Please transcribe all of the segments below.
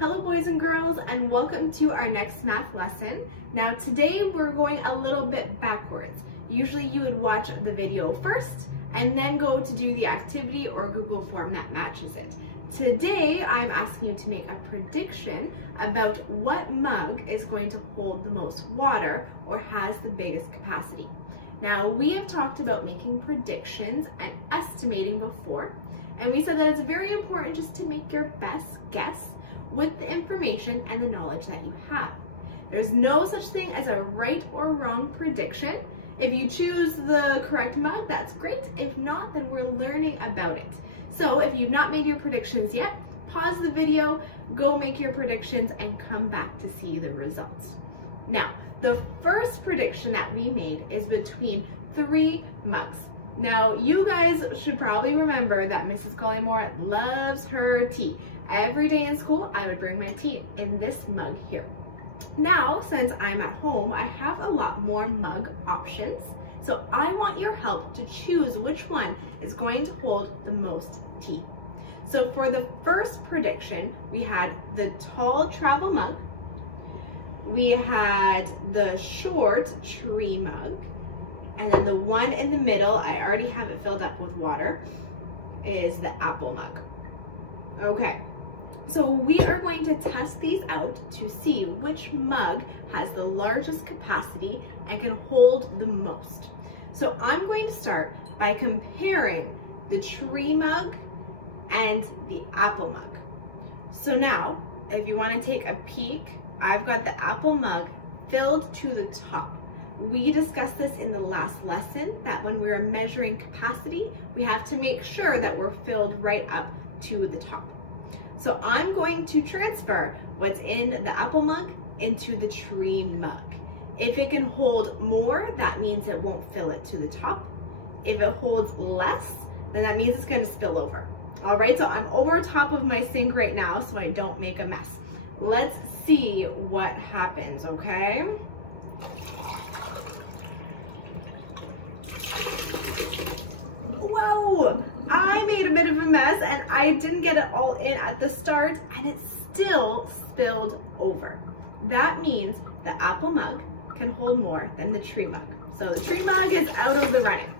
Hello boys and girls, and welcome to our next math lesson. Now today we're going a little bit backwards. Usually you would watch the video first and then go to do the activity or Google form that matches it. Today I'm asking you to make a prediction about what mug is going to hold the most water or has the biggest capacity. Now we have talked about making predictions and estimating before, and we said that it's very important just to make your best guess with the information and the knowledge that you have. There's no such thing as a right or wrong prediction. If you choose the correct mug, that's great. If not, then we're learning about it. So if you've not made your predictions yet, pause the video, go make your predictions, and come back to see the results. Now, the first prediction that we made is between 3 mugs. Now, you guys should probably remember that Mrs. Collymore loves her tea. Every day in school, I would bring my tea in this mug here. Now, since I'm at home, I have a lot more mug options. So I want your help to choose which one is going to hold the most tea. So for the first prediction, we had the tall travel mug, we had the short tree mug, and then the one in the middle, I already have it filled up with water, is the apple mug. Okay, so we are going to test these out to see which mug has the largest capacity and can hold the most. So I'm going to start by comparing the tree mug and the apple mug. So now, if you want to take a peek, I've got the apple mug filled to the top. We discussed this in the last lesson, that when we're measuring capacity, we have to make sure that we're filled right up to the top. So I'm going to transfer what's in the apple mug into the tree mug. If it can hold more, that means it won't fill it to the top. If it holds less, then that means it's going to spill over. All right, so I'm over top of my sink right now so I don't make a mess. Let's see what happens, okay? Whoa, I made a bit of a mess and I didn't get it all in at the start and it still spilled over. That means the apple mug can hold more than the tree mug. So the tree mug is out of the running.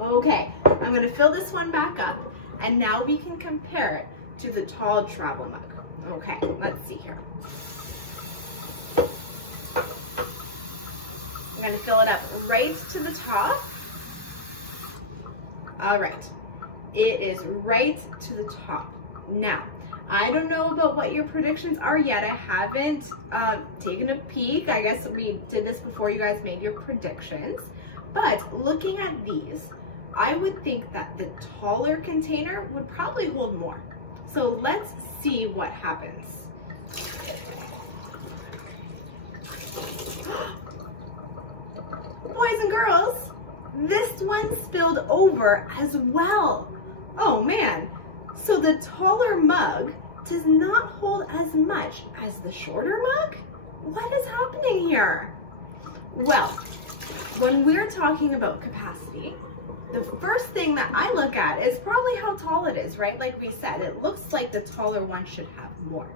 Okay, I'm gonna fill this one back up and now we can compare it to the tall travel mug. Okay, let's see here. I'm gonna fill it up right to the top. All right, it is right to the top. Now, I don't know about what your predictions are yet. I haven't taken a peek. I guess we did this before you guys made your predictions. But looking at these, I would think that the taller container would probably hold more. So let's see what happens. Boys and girls, this one spilled over as well. Oh man, so the taller mug does not hold as much as the shorter mug? What is happening here? Well, when we're talking about capacity, the first thing that I look at is probably how tall it is, right? Like we said, it looks like the taller one should have more.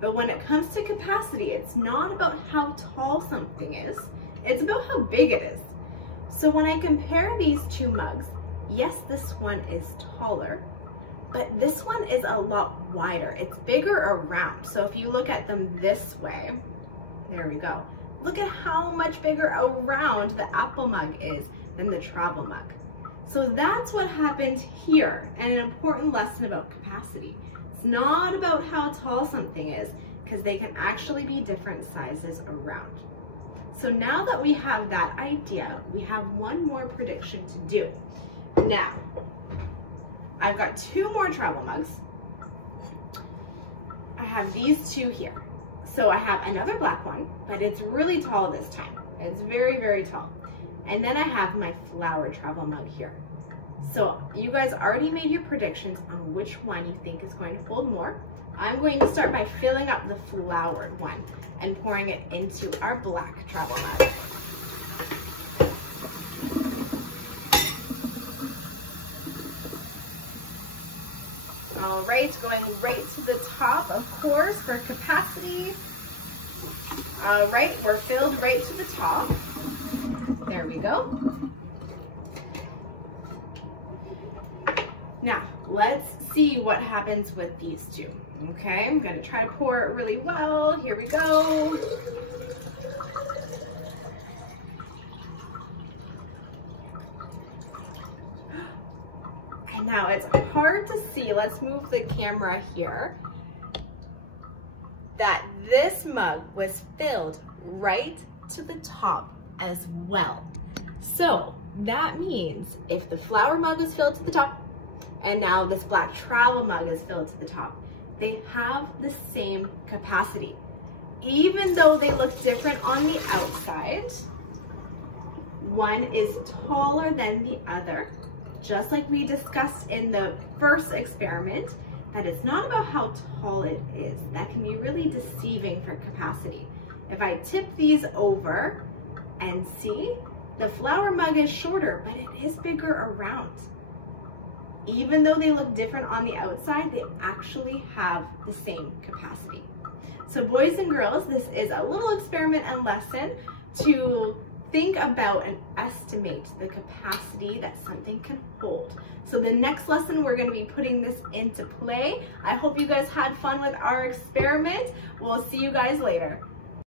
But when it comes to capacity, it's not about how tall something is, it's about how big it is. So when I compare these two mugs, yes, this one is taller, but this one is a lot wider. It's bigger around. So if you look at them this way, there we go. Look at how much bigger around the apple mug is than the travel mug. So that's what happened here, and an important lesson about capacity. It's not about how tall something is, because they can actually be different sizes around. So now that we have that idea, we have one more prediction to do. Now, I've got 2 more travel mugs. I have these 2 here. So I have another black one, but it's really tall this time. It's very, very tall. And then I have my flower travel mug here. So you guys already made your predictions on which one you think is going to hold more. I'm going to start by filling up the flowered one and pouring it into our black travel mug. All right, going right to the top, of course, for capacity. All right, we're filled right to the top. There we go. Now, let's see what happens with these two. Okay, I'm gonna try to pour it really well. Here we go. And now it's hard to see, let's move the camera here, that this mug was filled right to the top as well. So that means if the flower mug is filled to the top and now this black travel mug is filled to the top, they have the same capacity. Even though they look different on the outside, one is taller than the other, just like we discussed in the first experiment, that it's not about how tall it is. That can be really deceiving for capacity. If I tip these over and see, the flower mug is shorter, but it is bigger around. Even though they look different on the outside, they actually have the same capacity. So boys and girls, this is a little experiment and lesson to think about and estimate the capacity that something can hold. So the next lesson, we're going to be putting this into play. I hope you guys had fun with our experiment. We'll see you guys later.